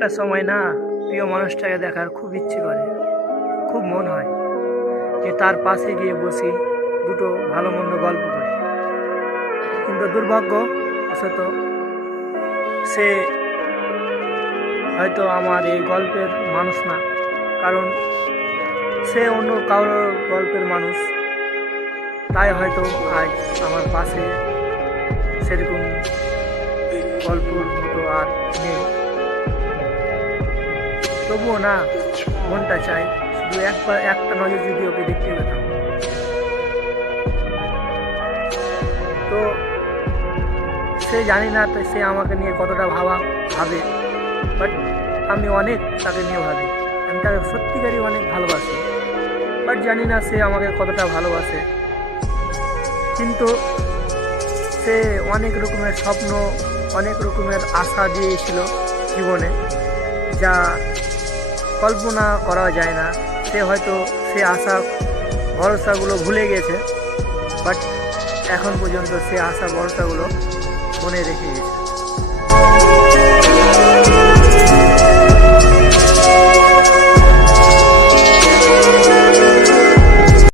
একটা সময় না প্রিয় মানুষটাকে দেখার খুব ইচ্ছে করে, খুব মন হয় যে তার পাশে গিয়ে বসি, দুটো ভালো মন্দ গল্প করি। কিন্তু দুর্ভাগ্যবশত সে হয়তো আমার এই গল্পের মানুষ না, কারণ সে অন্য কারোর গল্পের মানুষ। তাই হয়তো আজ আমার পাশে সেরকম গল্পর মতো আর নেই। তবুও না, মনটা চাই শুধু একটা নজর যদি ওকে দেখতে পেতাম। তো সে জানি না তো সে আমাকে নিয়ে কতটা ভাবে, বাট আমি অনেক তাকে নিয়ে ভাবি। আমি তাকে সত্যিকারই অনেক ভালোবাসি, বাট জানি না সে আমাকে কতটা ভালোবাসে। কিন্তু সে অনেক রকমের স্বপ্ন, অনেক রকমের আশা দিয়েছিল জীবনে, যা কল্পনা করা যায় না। সে হয়তো সে আশা ভরসাগুলো ভুলে গেছে, বাট এখন পর্যন্ত সে আশা ভরসাগুলো মনে রেখে গেছে।